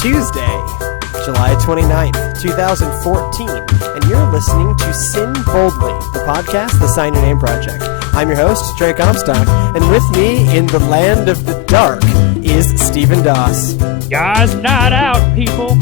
Tuesday, July 29th, 2014, and you're listening to SYN Boldly, the podcast, the Sign Your Name Project. I'm your host, Trey Comstock, and with me in the land of the dark is Stephen Doss. Guys, not out, people!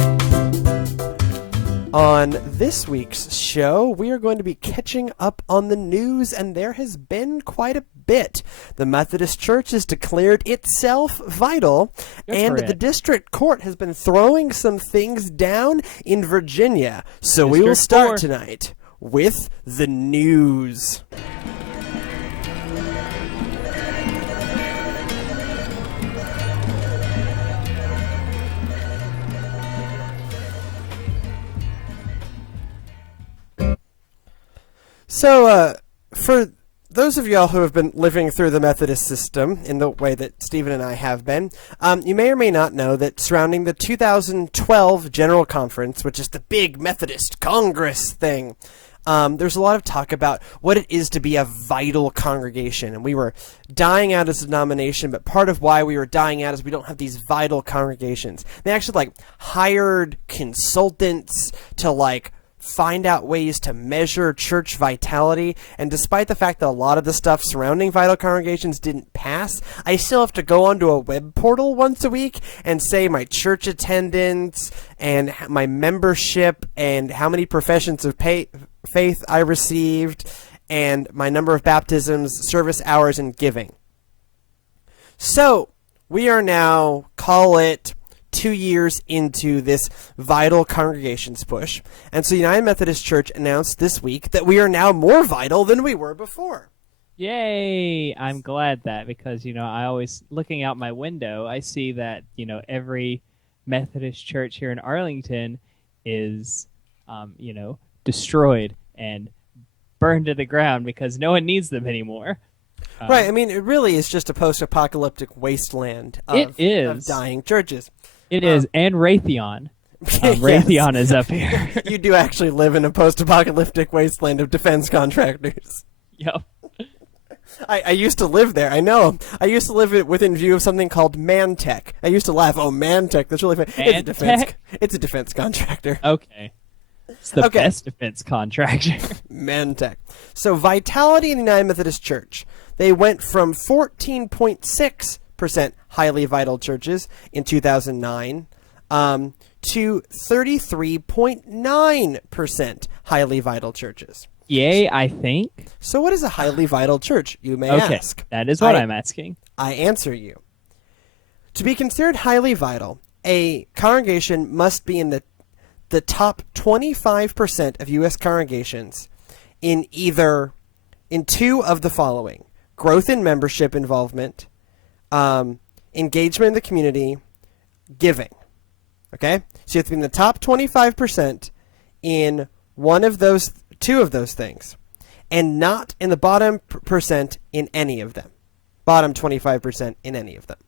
On this week's show, we are going to be catching up on the news, and there has been quite a bit. The Methodist Church has declared itself vital, and the district court has been throwing some things down in Virginia. So we will start tonight with the news. So, for those of y'all who have been living through the Methodist system in the way that Stephen and I have been, you may or may not know that surrounding the 2012 General Conference, which is the big Methodist Congress thing, there's a lot of talk about what it is to be a vital congregation. And we were dying out as a denomination, but part of why we were dying out is we don't have these vital congregations. They actually, hired consultants to, find out ways to measure church vitality, and despite the fact that a lot of the stuff surrounding vital congregations didn't pass, I still have to go onto a web portal once a week and say my church attendance and my membership and how many professions of faith I received and my number of baptisms, service hours, and giving. So we are now, call it 2 years into this vital congregations push. And so United Methodist Church announced this week that we are now more vital than we were before. Yay! I'm glad that, because, I always, looking out my window, I see that, every Methodist church here in Arlington is, destroyed and burned to the ground because no one needs them anymore. Right. I mean, it really is just a post-apocalyptic wasteland of dying churches. It is, and Raytheon. Yes. Raytheon is up here. You do actually live in a post-apocalyptic wasteland of defense contractors. Yep. I used to live there. I know. I used to live within view of something called Mantech. I used to laugh. Oh, Mantech. That's really funny. It's a defense contractor. Okay. It's the best defense contractor. Mantech. So vitality in the United Methodist Church. They went from 14.6% highly vital churches in 2009 to 33.9% highly vital churches. Yay, I think. So what is a highly vital church, you may ask? That is what I'm asking. I answer you. To be considered highly vital, a congregation must be in the top 25% of U.S. congregations in two of the following: growth in membership involvement, engagement in the community, giving. Okay? So you have to be in the top 25% in two of those things, and not in the bottom percent in any of them. Bottom 25% in any of them.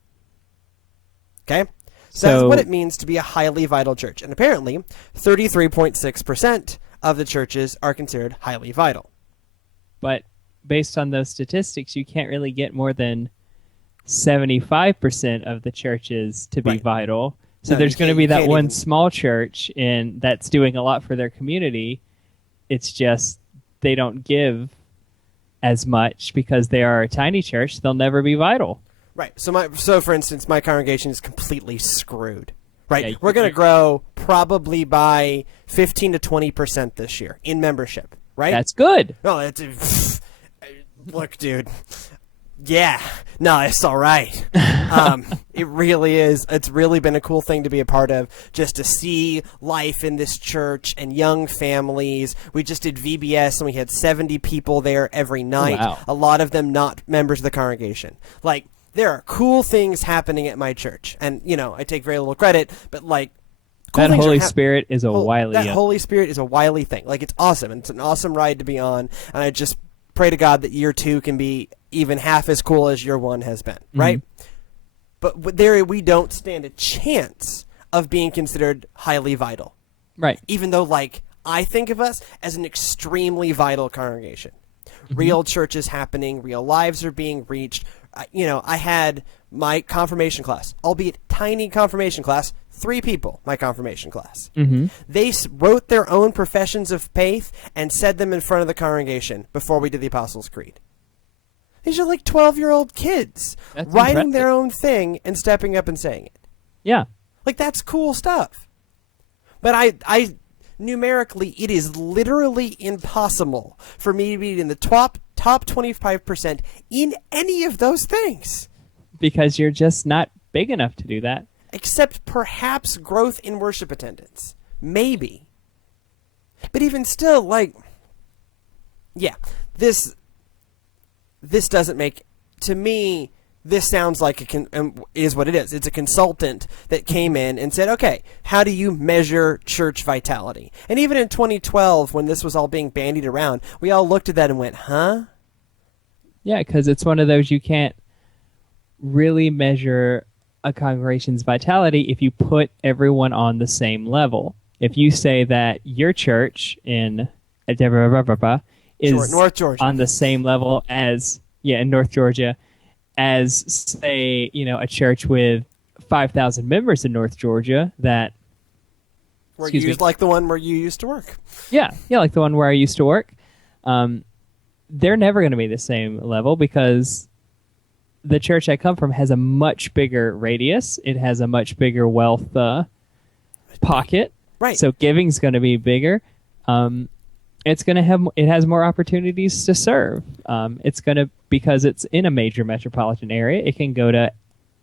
Okay? So that's what it means to be a highly vital church. And apparently, 33.6% of the churches are considered highly vital. But based on those statistics, you can't really get more than 75% of the churches to be vital. So there's going to be that one small church that's doing a lot for their community. It's just they don't give as much because they are a tiny church. They'll never be vital. Right. So for instance, my congregation is completely screwed. Right. Yeah, we're going to grow probably by 15 to 20% this year in membership. Right. That's good. No, look, dude. Yeah. No, it's all right. It really is. It's really been a cool thing to be a part of, just to see life in this church and young families. We just did VBS, and we had 70 people there every night. Wow. A lot of them not members of the congregation. There are cool things happening at my church. And, I take very little credit, but, cool that Holy Spirit is a wily thing. That Holy Spirit is a wily thing. It's awesome. And it's an awesome ride to be on. And I just pray to God that year 2 can be even half as cool as year 1 has been, right? But there we don't stand a chance of being considered highly vital. Right. Even though, I think of us as an extremely vital congregation. Real churches happening, real lives are being reached. I had my confirmation class, albeit tiny confirmation class, 3 people, my confirmation class. Mm-hmm. They wrote their own professions of faith and said them in front of the congregation before we did the Apostles' Creed. These are like 12-year-old kids writing their own thing and stepping up and saying it. Yeah. Like, that's cool stuff. But I numerically, it is literally impossible for me to be in the top 25% in any of those things. Because you're just not big enough to do that. Except perhaps growth in worship attendance. Maybe. But even still, like, yeah, this doesn't make, to me, this sounds like is what it is. It's a consultant that came in and said, okay, how do you measure church vitality? And even in 2012, when this was all being bandied around, we all looked at that and went, huh? Yeah, because it's one of those you can't really measure a congregation's vitality if you put everyone on the same level. If you say that your church in is North Georgia on the same level as, in North Georgia, as, say, a church with 5,000 members in North Georgia that... like the one where you used to work. Yeah, like the one where I used to work. They're never going to be the same level because the church I come from has a much bigger radius. It has a much bigger wealth pocket. Right. So giving's going to be bigger. It has more opportunities to serve. Because it's in a major metropolitan area, it can go to,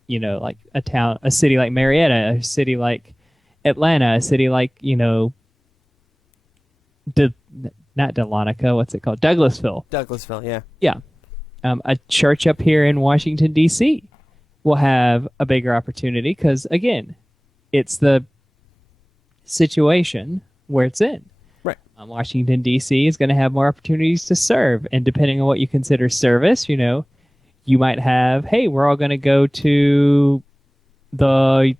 like a city like Marietta, a city like Atlanta, a city like, not Dahlonega, what's it called? Douglasville, yeah. Yeah. A church up here in Washington, D.C. will have a bigger opportunity because, again, it's the situation where it's in. Right. Washington, D.C. is going to have more opportunities to serve. And depending on what you consider service, you might have, hey, we're all going to go to the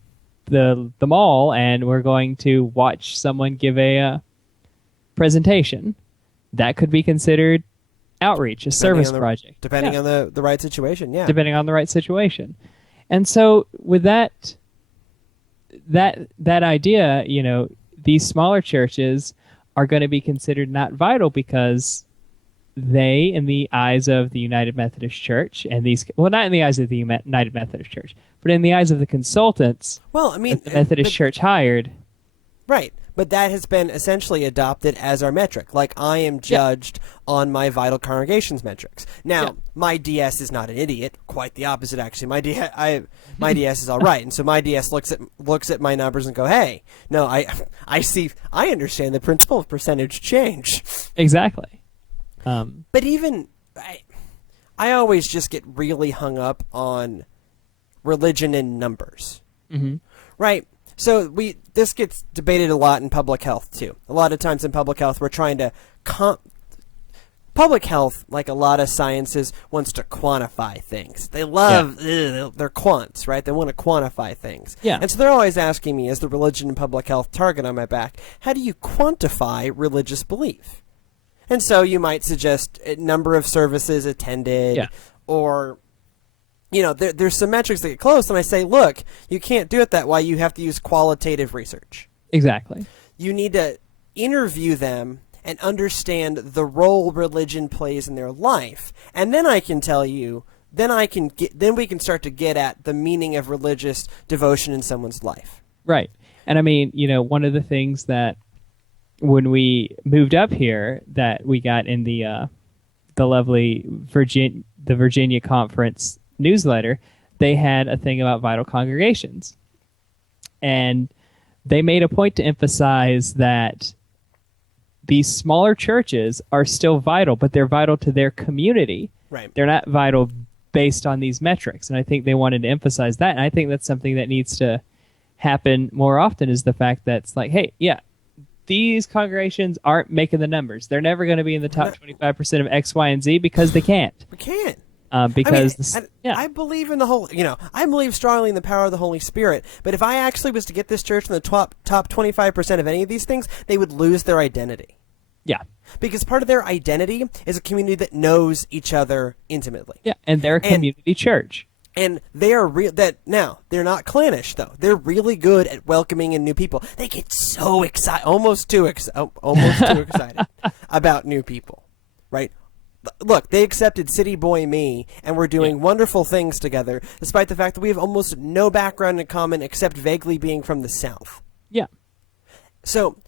mall and we're going to watch someone give a presentation. That could be considered outreach, a service project. Depending on the right situation, yeah. Depending on the right situation. And so with that idea, these smaller churches are going to be considered not vital because they, in the eyes of the United Methodist Church, and not in the eyes of the United Methodist Church, but in the eyes of the consultants the Methodist Church hired. Right. But that has been essentially adopted as our metric. Like, I am judged on my vital congregations metrics. Now, my DS is not an idiot. Quite the opposite, actually. My DS is all right. And so my DS looks at my numbers and go, hey, no, I understand the principle of percentage change. Exactly. But even, I always just get really hung up on religion and numbers. Mm-hmm. Right? So this gets debated a lot in public health, too. A lot of times in public health, we're trying to... Public health, like a lot of sciences, wants to quantify things. They love... they're quants, right? They want to quantify things. Yeah. And so they're always asking me, as the religion and public health target on my back, how do you quantify religious belief? And so you might suggest a number of services attended, or... there's some metrics that get close, and I say, look, you can't do it that way. You have to use qualitative research. Exactly. You need to interview them and understand the role religion plays in their life. And then I can tell you, then we can start to get at the meaning of religious devotion in someone's life. Right. And I mean, one of the things that when we moved up here that we got in the lovely Virginia Conference newsletter, they had a thing about vital congregations. And they made a point to emphasize that these smaller churches are still vital, but they're vital to their community. Right. They're not vital based on these metrics. And I think they wanted to emphasize that. And I think that's something that needs to happen more often, is the fact that it's like, hey, these congregations aren't making the numbers. They're never going to be in the top 25% of X, Y, and Z because they can't. We can't. Because I believe in the whole, I believe strongly in the power of the Holy Spirit. But if I actually was to get this church in the top 25% of any of these things, they would lose their identity. Yeah. Because part of their identity is a community that knows each other intimately. Yeah, and they're a community church. And they are now they're not clannish though. They're really good at welcoming in new people. They get so excited, almost too excited about new people, right? Look, they accepted City Boy me, and we're doing wonderful things together, despite the fact that we have almost no background in common except vaguely being from the South. Yeah. So,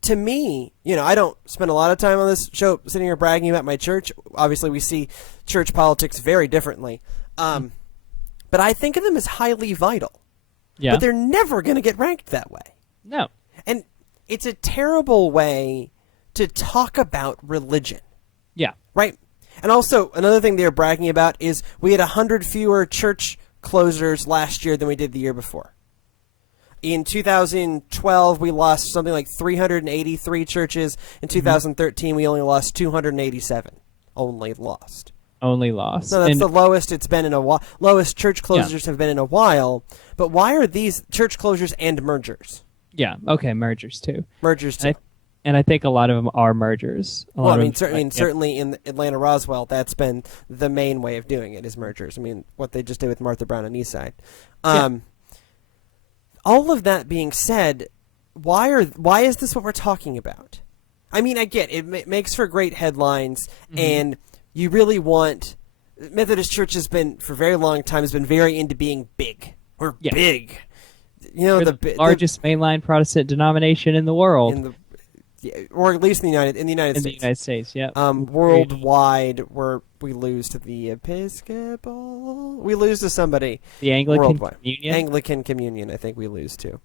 to me, I don't spend a lot of time on this show sitting here bragging about my church. Obviously, we see church politics very differently. But I think of them as highly vital. Yeah. But they're never going to get ranked that way. No. And it's a terrible way to talk about religion. Yeah. Right? And also, another thing they're bragging about is we had 100 fewer church closures last year than we did the year before. In 2012, we lost something like 383 churches. In 2013, we only lost 287. Only lost. So that's the lowest it's been in a while. Lowest church closures have been in a while. But why are these church closures and mergers? Yeah. Okay. Mergers too. And I think a lot of them are mergers. Certainly in Atlanta Roswell, that's been the main way of doing it is mergers. I mean, what they just did with Martha Brown and Eastside. All of that being said, why is this what we're talking about? I mean, I get it makes for great headlines, and you really want Methodist Church has been for a very long time has been very into being big. We're big. We're the largest mainline Protestant denomination in the world. Or at least in the United States. Yeah. Worldwide, where we lose to the Episcopal, we lose to somebody. The Anglican Communion. Anglican Communion, I think we lose to.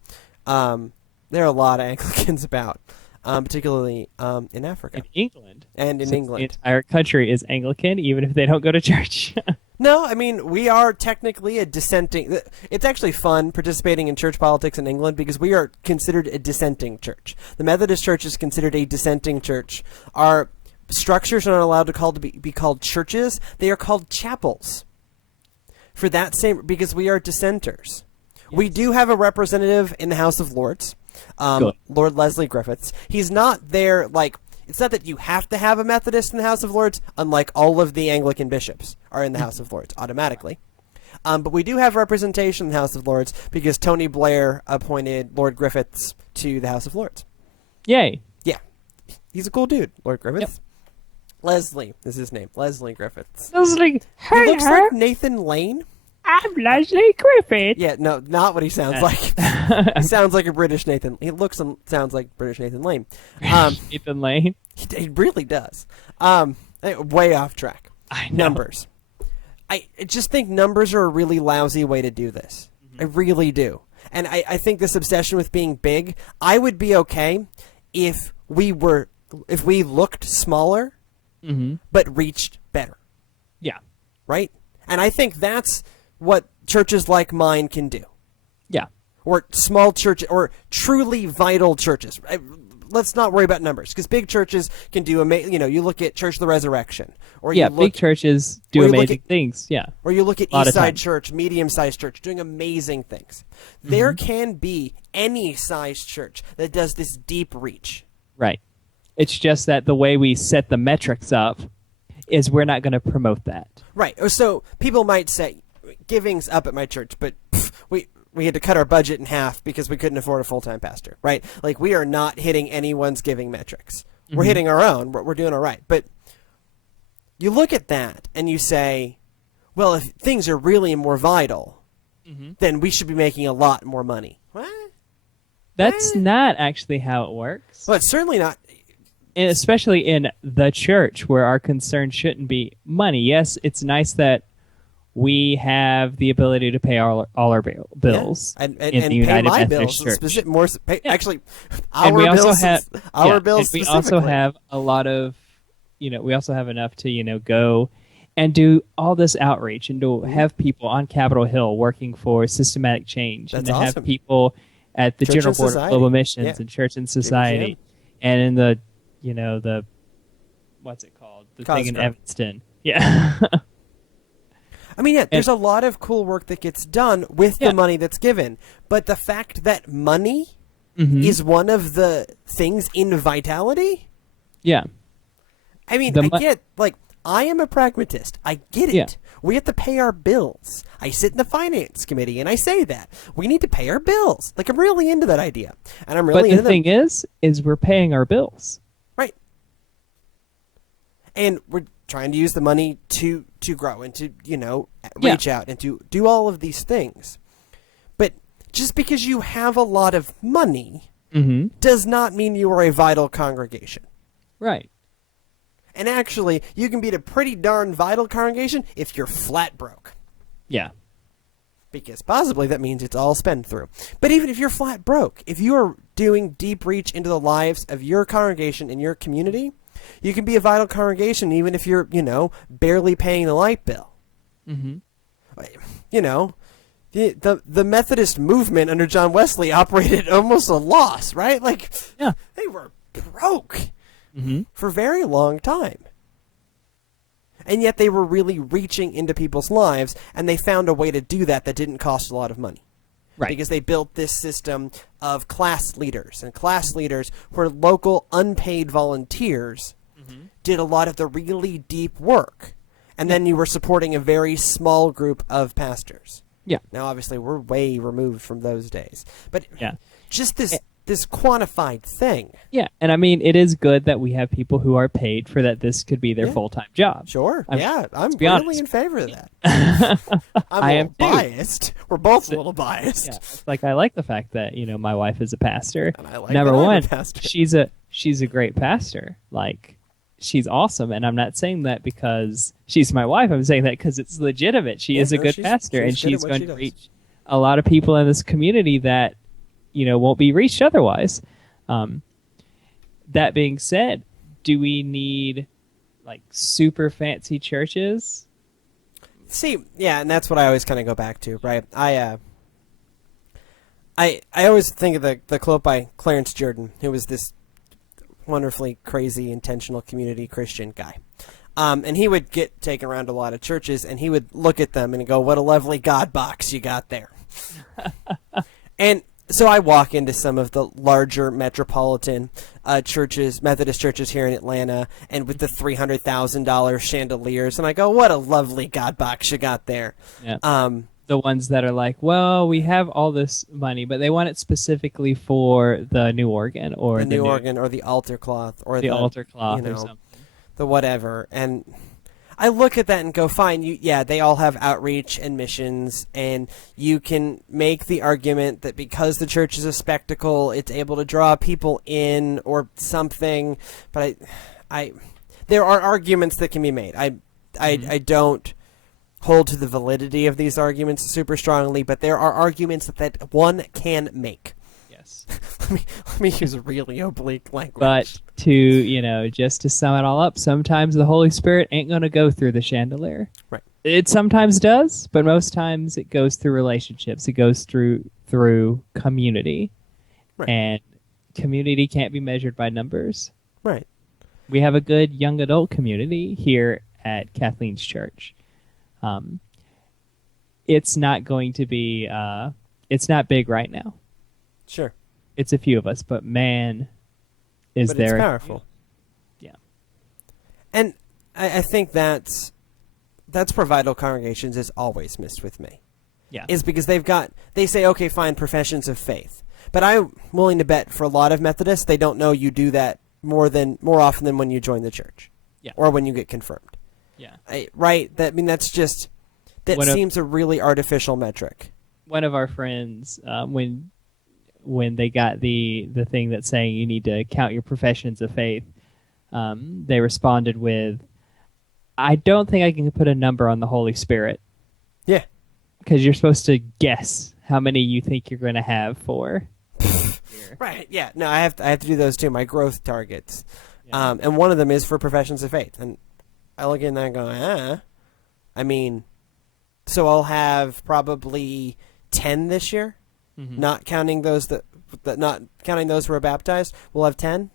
There are a lot of Anglicans about, particularly in Africa, in England, England. The entire country is Anglican, even if they don't go to church. No, I mean, we are technically a dissenting... It's actually fun participating in church politics in England because we are considered a dissenting church. The Methodist Church is considered a dissenting church. Our structures are not allowed to be called churches. They are called chapels. Because we are dissenters. Yes. We do have a representative in the House of Lords, Lord Leslie Griffiths. He's not there like... It's not that you have to have a Methodist in the House of Lords, unlike all of the Anglican bishops are in the House of Lords automatically. But we do have representation in the House of Lords because Tony Blair appointed Lord Griffiths to the House of Lords. Yay. Yeah. He's a cool dude, Lord Griffiths. Yep. Leslie is his name. Leslie Griffiths. Leslie. He looks like Nathan Lane. I'm Leslie Griffith. Yeah, no, not what he sounds like. He sounds like a British Nathan. He looks and sounds like British Nathan Lane. Nathan Lane? He really does. Way off track. I know. Numbers. I just think numbers are a really lousy way to do this. I really do. And I think this obsession with being big, I would be okay if we looked smaller, but reached better. Yeah. Right? And I think that's what churches like mine can do. Yeah. Or small churches, or truly vital churches. Let's not worry about numbers, because big churches can do you look at Church of the Resurrection, or big churches do amazing things. Yeah. Or you look at Eastside Church, medium-sized church, doing amazing things. There can be any size church that does this deep reach. Right. It's just that the way we set the metrics up is we're not going to promote that. Right. So people might say, giving's up at my church, but we had to cut our budget in half because we couldn't afford a full-time pastor, right? Like, we are not hitting anyone's giving metrics. We're hitting our own. We're doing all right. But you look at that and you say, well, if things are really more vital, then we should be making a lot more money. What? That's not actually how it works. Well, it's certainly not. And especially in the church, where our concern shouldn't be money. Yes, it's nice that we have the ability to pay all our bills and in the United pay my Methodist bills. Church. Actually, and we also have bills. We also have a lot of, we also have enough to go and do all this outreach and to have people on Capitol Hill working for systematic change. That's and to awesome. have people at the Church General and Board Society. of Global Missions and Church and Society, and in the the what's it called? The thing in Evanston. Yeah. I mean, there's a lot of cool work that gets done with the money that's given. But the fact that money is one of the things in vitality? Yeah. I mean, I get, I am a pragmatist. I get it. Yeah. We have to pay our bills. I sit in the finance committee and I say that. We need to pay our bills. Like, I'm really into that idea. And I'm really into the thing is we're paying our bills. Right. And we're trying to use the money to grow and to, reach out and to do all of these things. But just because you have a lot of money does not mean you are a vital congregation. Right. And actually, you can be a pretty darn vital congregation if you're flat broke. Yeah. Because possibly that means it's all spend through. But even if you're flat broke, if you are doing deep reach into the lives of your congregation and your community, you can be a vital congregation even if you're, barely paying the light bill. Mm-hmm. The Methodist movement under John Wesley operated almost a loss, right? Like, they were broke for a very long time. And yet they were really reaching into people's lives, and they found a way to do that didn't cost a lot of money. Right. Because they built this system of class leaders, and class leaders were local unpaid volunteers, did a lot of the really deep work. And then you were supporting a very small group of pastors. Yeah. Now, obviously, we're way removed from those days. But just this quantified thing. Yeah, and I mean, it is good that we have people who are paid for that. This could be their full-time job. Sure. I'm really honest. in favor of that. I'm a little am too. biased. We're both a little biased. Yeah, like, I like the fact that my wife is a pastor. And I like Number that I'm a one, pastor. she's a great pastor. Like, she's awesome, and I'm not saying that because she's my wife. I'm saying that because it's legitimate. She is a good pastor, and she's going to reach a lot of people in this community that won't be reached otherwise. That being said, do we need like super fancy churches? See, yeah, and that's what I always kind of go back to, right? I always think of the quote by Clarence Jordan, who was this wonderfully crazy, intentional community Christian guy. And he would get taken around a lot of churches, and he would look at them and go, "What a lovely God box you got there." And so I walk into some of the larger metropolitan churches, Methodist churches here in Atlanta, and with the $300,000 chandeliers, and I go, "What a lovely God box you got there." Yeah. The ones that are like, well, we have all this money, but they want it specifically for the new organ or the new organ or the altar cloth or the altar cloth or something. The whatever. And I look at that and go, fine, they all have outreach and missions, and you can make the argument that because the church is a spectacle, it's able to draw people in or something. But there are arguments that can be made. I don't hold to the validity of these arguments super strongly, but there are arguments that one can make. Yes. let me use a really oblique language. But to, just to sum it all up, sometimes the Holy Spirit ain't going to go through the chandelier. Right. It sometimes does, but most times it goes through relationships. It goes through community. Right. And community can't be measured by numbers. Right. We have a good young adult community here at Kathleen's church. It's not going to be, it's not big right now. Sure. It's a few of us, but man, but it's powerful. Yeah. And I think that's where vital congregations is always missed with me. Yeah. Is because they say, okay, fine, professions of faith. But I'm willing to bet for a lot of Methodists, they don't know you do that more often than when you join the church. Yeah. Or when you get confirmed. Yeah. Right? That seems a really artificial metric. One of our friends, when they got the thing that's saying you need to count your professions of faith, they responded with, "I don't think I can put a number on the Holy Spirit." Yeah. Because you're supposed to guess how many you think you're going to have for. Right. Yeah. No, I have to do those too. My growth targets, Yeah. and one of them is for professions of faith. And I look at that and go, I mean, so I'll have probably 10 this year, not counting those not counting those who are baptized. We'll have 10,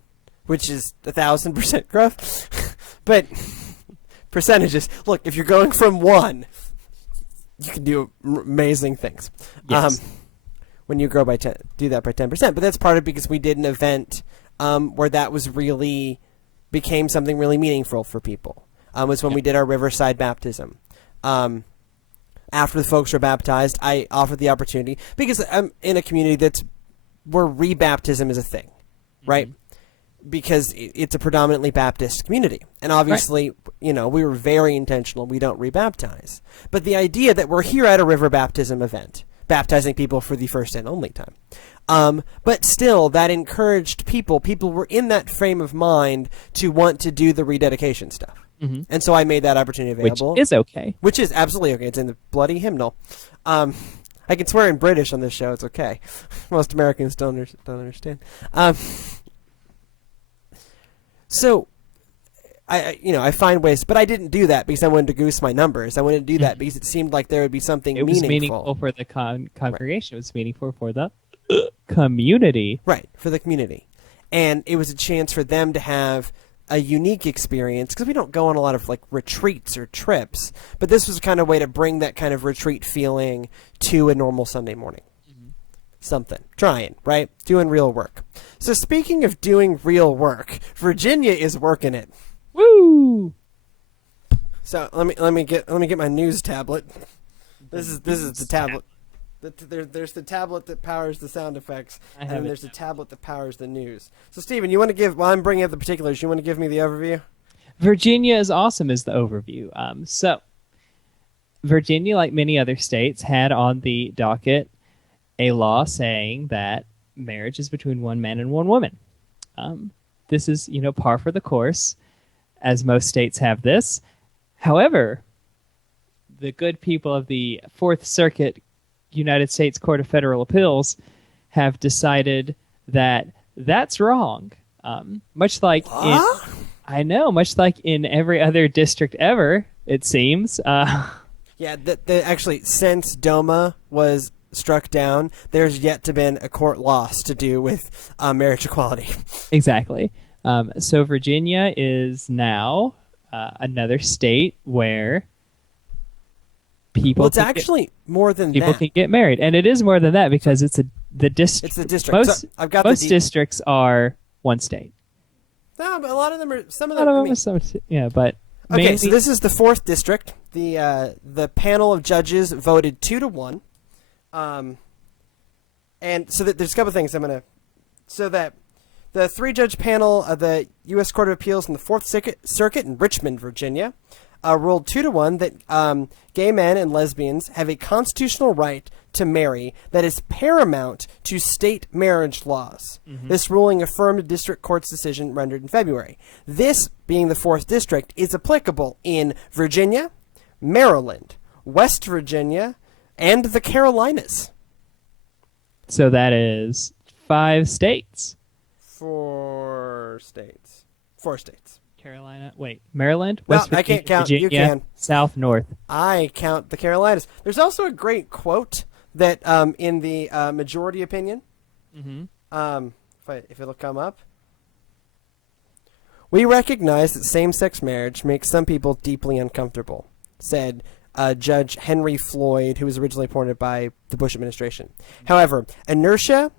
which is 1,000% growth. But percentages. Look, if you're going from 1, you can do amazing things. Yes. When you grow by 10, do that by 10%. But that's part of it because we did an event where that was became something really meaningful for people. was when we did our Riverside baptism. After the folks were baptized, I offered the opportunity, because I'm in a community where rebaptism is a thing, right? Because it's a predominantly Baptist community. And obviously, we were very intentional. We don't rebaptize. But the idea that we're here at a river baptism event, baptizing people for the first and only time. But still, that encouraged people. People were in that frame of mind to want to do the rededication stuff. Mm-hmm. And so I made that opportunity available. Which is okay. Which is absolutely okay. It's in the bloody hymnal. I can swear in British on this show. It's okay. Most Americans don't understand. So, I find ways, but I didn't do that because I wanted to goose my numbers. I wanted to do that because it seemed like there would be something meaningful. It was meaningful for the congregation. Right. It was meaningful for the community. Right, for the community. And it was a chance for them to have a unique experience, because we don't go on a lot of retreats or trips, but this was kind of a way to bring that kind of retreat feeling to a normal Sunday morning. Something. Trying, right? Doing real work. So speaking of doing real work, Virginia is working it. Woo! So let me get my news tablet. This is the tablet. There's the tablet that powers the sound effects, and then there's the tablet that powers the news. So Stephen, you want to give? While I'm bringing up the particulars, you want to give me the overview? Virginia is awesome is the overview. So Virginia, like many other states, had on the docket a law saying that marriage is between one man and one woman. This is, par for the course, as most states have this. However, the good people of the Fourth Circuit United States Court of Federal Appeals have decided that that's wrong. Much like in every other district ever, it seems. Yeah, actually, since DOMA was struck down, there's yet to been a court loss to do with marriage equality. Exactly. So Virginia is now another state where people. Well, it's actually more than people that. can get married, and it is more than that because it's the district. It's the district. Most districts are one state. No, but a lot of them are. Some of them. But okay. Mainly, so this is the fourth district. The panel of judges voted 2-1, and so there's a couple things I'm gonna. So that the 3-judge panel of the U.S. Court of Appeals in the Fourth Circuit in Richmond, Virginia, ruled 2-1 that gay men and lesbians have a constitutional right to marry that is paramount to state marriage laws. Mm-hmm. This ruling affirmed a district court's decision rendered in February. This, being the 4th District, is applicable in Virginia, Maryland, West Virginia, and the Carolinas. So that is 5 states. 4 states. Carolina. Wait, Maryland? West Virginia, I can't count. Virginia, You can. South, North. I count the Carolinas. There's also a great quote that in the majority opinion, if it'll come up. We recognize that same-sex marriage makes some people deeply uncomfortable, said Judge Henry Floyd, who was originally appointed by the Bush administration. However, inertia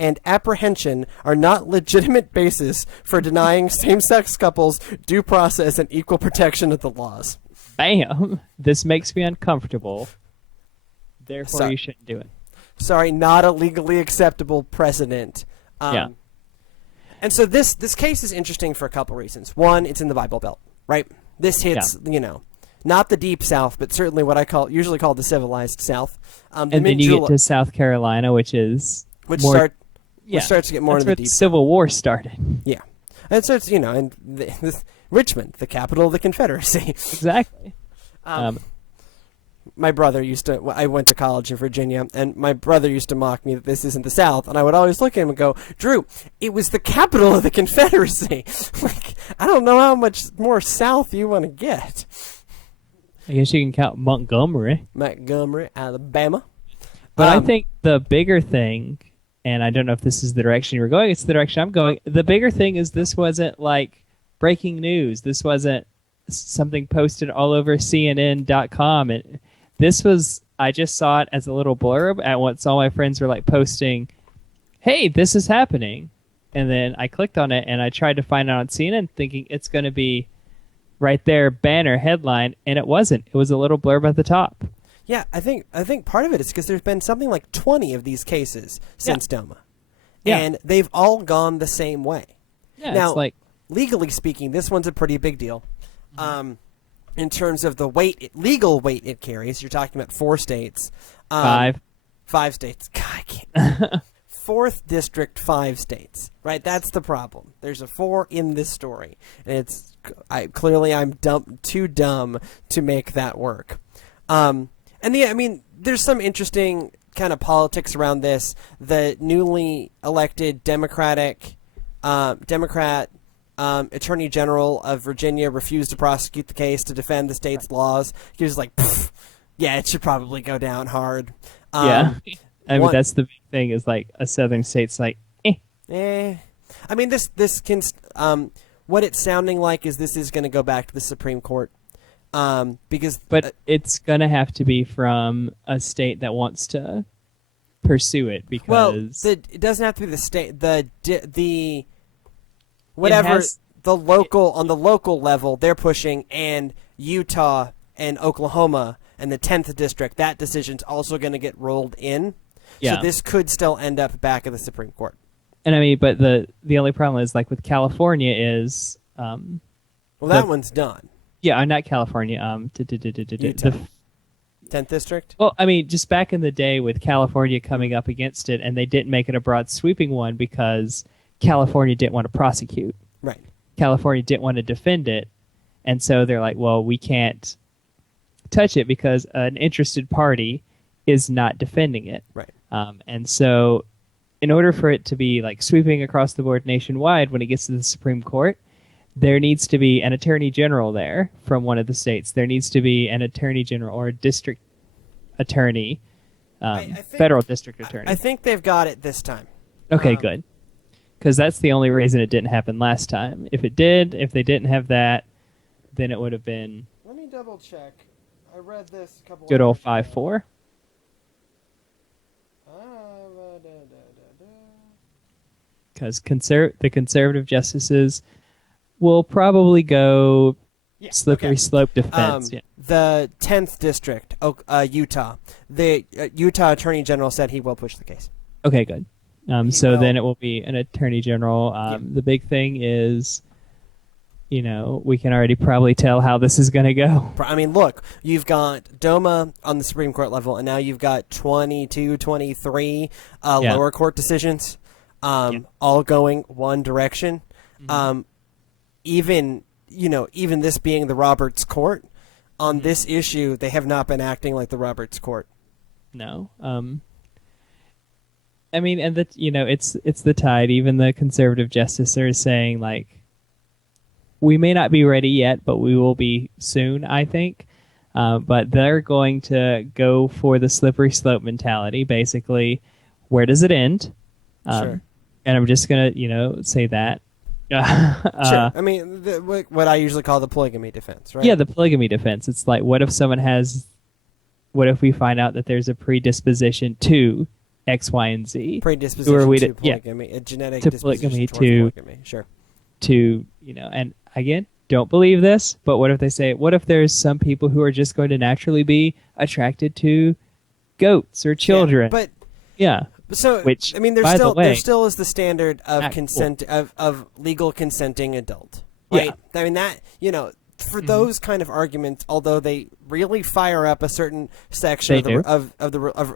and apprehension are not legitimate basis for denying same-sex couples due process and equal protection of the laws. Bam! This makes me uncomfortable. Therefore, you shouldn't do it. Sorry, not a legally acceptable precedent. Yeah. And so this case is interesting for a couple reasons. One, it's in the Bible Belt, right? This hits, not the deep South, but certainly what I usually call the civilized South. And then you get to South Carolina, which starts to get more into the deep. The Civil War started. Yeah, and so it's and Richmond, the capital of the Confederacy. Exactly. My brother I went to college in Virginia, and my brother used to mock me that this isn't the South, and I would always look at him and go, Drew, it was the capital of the Confederacy. I don't know how much more south you want to get. I guess you can count Montgomery, Alabama. But I think the bigger thing, and I don't know if this is the direction you were going, it's the direction I'm going. The bigger thing is this wasn't like breaking news. This wasn't something posted all over CNN.com. This was, I just saw it as a little blurb at once all my friends were posting, hey, this is happening. And then I clicked on it and I tried to find it on CNN thinking it's going to be right there, banner headline, and it wasn't. It was a little blurb at the top. Yeah, I think part of it is because there's been something like 20 of these cases since DOMA. Yeah. And they've all gone the same way. Yeah, now, it's like, legally speaking, this one's a pretty big deal. In terms of the legal weight it carries, you're talking about 4 states. 5. 5 states. God, I can't. 4th district, 5 states. Right? That's the problem. There's a 4 in this story. And clearly I'm too dumb to make that work. And yeah, I mean, there's some interesting kind of politics around this. The newly elected Democrat Attorney General of Virginia refused to prosecute the case to defend the state's laws. He was like, yeah, it should probably go down hard. Yeah. I mean, that's the big thing is like a southern state's like, I mean, this can, what it's sounding like is this is going to go back to the Supreme Court. But it's going to have to be from a state that wants to pursue it because it doesn't have to be the state, the whatever on the local level they're pushing, and Utah and Oklahoma and the 10th district, that decision's also going to get rolled in. Yeah. So this could still end up back at the Supreme Court. And I mean, but the only problem is like with California is that one's done. Yeah, not California. Utah. 10th district? Well, I mean, just back in the day with California coming up against it, and they didn't make it a broad sweeping one because California didn't want to prosecute. Right. California didn't want to defend it, and so they're like, well, we can't touch it because an interested party is not defending it. Right. And so in order for it to be like sweeping across the board nationwide when it gets to the Supreme Court, there needs to be an attorney general there from one of the states. There needs to be an attorney general or a district attorney, federal district attorney. I think they've got it this time. Okay, good. Because that's the only reason it didn't happen last time. If they didn't have that, then it would have been... Let me double check. I read this a couple good old 5-4. Because the conservative justices will probably go slippery slope defense. The 10th district, Utah. The Utah Attorney General said he will push the case. Okay, good. Then it will be an attorney general. The big thing is, we can already probably tell how this is going to go. I mean, look, you've got DOMA on the Supreme Court level, and now you've got 22, 23 lower court decisions, all going one direction. Mm-hmm. Even this being the Roberts Court, on this issue, they have not been acting like the Roberts Court. No. I mean, and it's the tide. Even the conservative justices are saying, like, we may not be ready yet, but we will be soon, I think. But they're going to go for the slippery slope mentality, basically. Where does it end? Sure. And I'm just going to, say that. Sure. I mean, what I usually call the polygamy defense, right? Yeah, the polygamy defense. It's like, what if we find out that there's a predisposition to X, Y, and Z? Predisposition to polygamy, a genetic disposition to polygamy. Sure. And again, don't believe this, but what if they say, what if there's some people who are just going to naturally be attracted to goats or children? So, which, I mean, there still is the standard of consent of legal consenting adult, right? Yeah. I mean that for those kind of arguments, although they really fire up a certain section of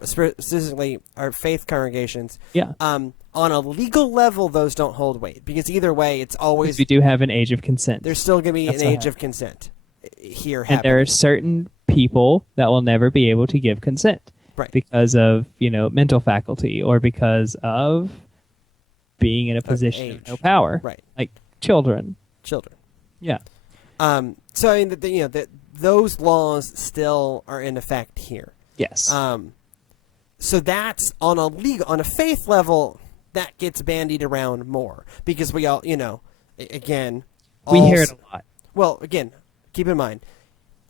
specifically our faith congregations. Yeah. On a legal level, those don't hold weight because either way, it's always we do have an age of consent. There's still going to be an age of consent here. And there are certain people that will never be able to give consent. Right. Because of, mental faculty or because of being in a position of no power. Right. Like children. Yeah. So I mean, those laws still are in effect here. Yes. So that's on a faith level that gets bandied around more because we all, again, we hear it a lot. Well, again, keep in mind,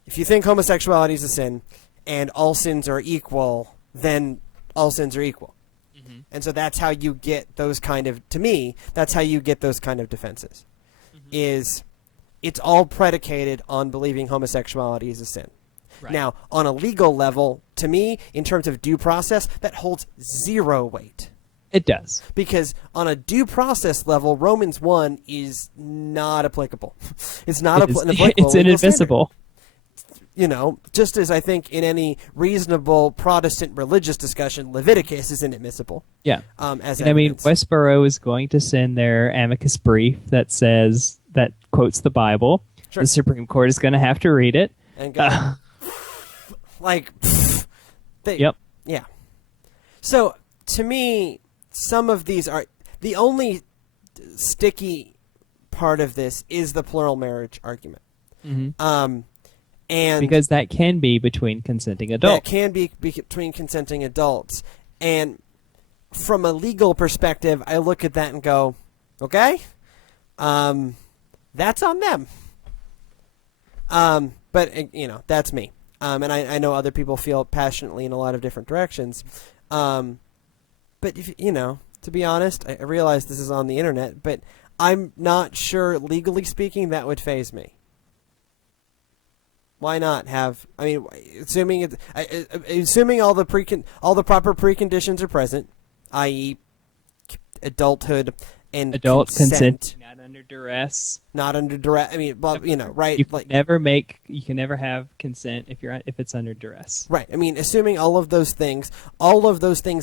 if you think homosexuality is a sin, and all sins are equal, then all sins are equal. Mm-hmm. And so that's how you get those kind of, to me, that's how you get those kind of defenses. Mm-hmm. Is it's all predicated on believing homosexuality is a sin. Right. Now, on a legal level, to me, in terms of due process, that holds zero weight. It does. Because on a due process level, Romans 1 is not applicable. It's not applicable. It's inadmissible. You know, just as I think in any reasonable Protestant religious discussion, Leviticus is inadmissible. Yeah. As and I mean, Westboro is going to send their amicus brief that quotes the Bible. Sure. The Supreme Court is going to have to read it. And go, yep. Yeah. So, to me, some of these are... The only sticky part of this is the plural marriage argument. Mm-hmm. And because that can be between consenting adults. That can be between consenting adults. And from a legal perspective, I look at that and go, okay, that's on them. But, you know, that's me. And I know other people feel passionately in a lot of different directions. But, if, you know, to be honest, I realize this is on the internet, but I'm not sure, legally speaking, that would faze me. Why not have? I mean, assuming all the proper preconditions are present, i.e., adulthood and adult consent, not under duress. Not under duress. I mean, you know, right? You can never have consent if it's under duress. Right. I mean, assuming all of those things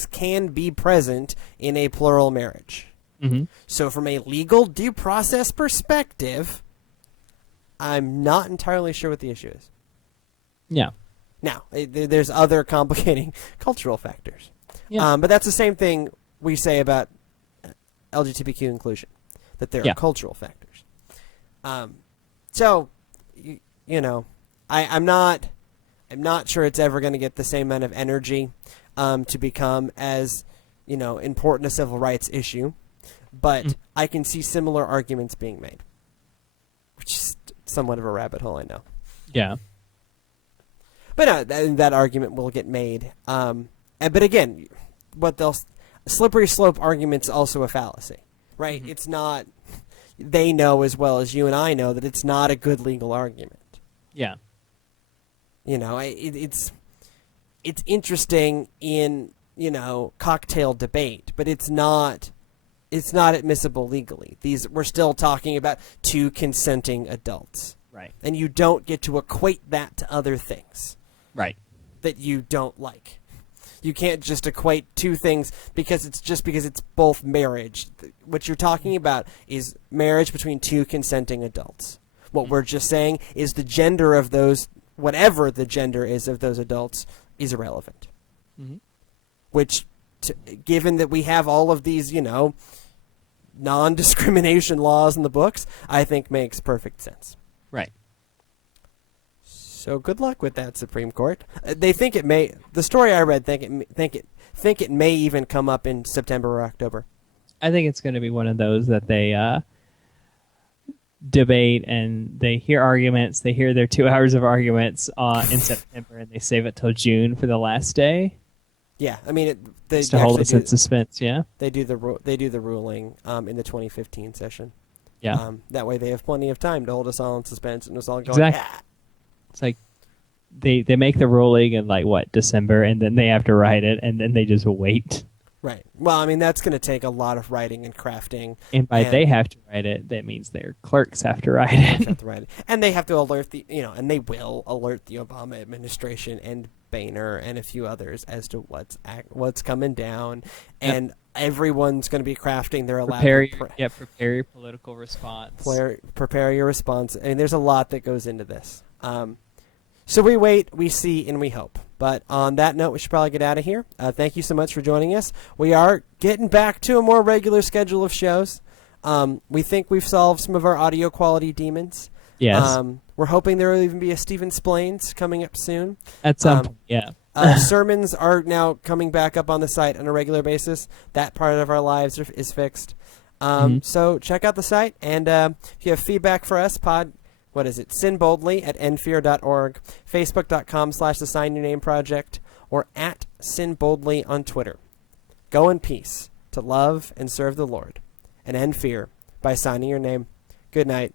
can be present in a plural marriage. Mm-hmm. So, from a legal due process perspective, I'm not entirely sure what the issue is. Yeah. Now, there's other complicating cultural factors. Yeah. But that's the same thing we say about LGBTQ inclusion, that there are cultural factors. So, you know, I'm not sure it's ever going to get the same amount of energy to become as, you know, important a civil rights issue. But I can see similar arguments being made, which is somewhat of a rabbit hole, I know. Yeah. But that argument will get made. But again, slippery slope argument's also a fallacy, right? Mm-hmm. It's not. They know as well as you and I know that it's not a good legal argument. Yeah. You know, it's interesting in, you know, cocktail debate, but it's not admissible legally. We're still talking about two consenting adults. Right. And you don't get to equate that to other things. Right. That you don't like. You can't just equate two things because it's both marriage. What you're talking about is marriage between two consenting adults. What we're just saying is the gender of those, whatever the gender is of those adults, is irrelevant. Mm-hmm. Which, given that we have all of these, you know, non-discrimination laws in the books, I think makes perfect sense. Right. So good luck with that, Supreme Court. They think it may. The story I read think it may even come up in September or October. I think it's going to be one of those that they debate and they hear arguments. They hear their 2 hours of arguments in September, and they save it till June for the last day. Yeah, I mean, just to hold us in suspense. Yeah, they do the ruling in the 2015 session. Yeah, that way they have plenty of time to hold us all in suspense and us all going. Exactly. Ah. It's like they make the ruling in December, and then they have to write it, and then they just wait. Right. Well, I mean, that's going to take a lot of writing and crafting. And they have to write it, that means their clerks have to write it. And they have to alert and they will alert the Obama administration and Boehner and a few others as to what's coming down. Yep. And everyone's going to be crafting their elaborate... Prepare your political response. Prepare your response. I mean, there's a lot that goes into this. So we wait, we see, and we hope. But on that note, we should probably get out of here. Thank you so much for joining us. We are getting back to a more regular schedule of shows. We think we've solved some of our audio quality demons. Yes. We're hoping there will even be a Stephen Splains coming up soon. At some point, yeah. Sermons are now coming back up on the site on a regular basis. That part of our lives is fixed. So check out the site. And if you have feedback for us, SYN Boldly at nfear.org, facebook.com/the Sign Your Name Project, or at SYN Boldly on Twitter. Go in peace to love and serve the Lord, and end fear by signing your name. Good night.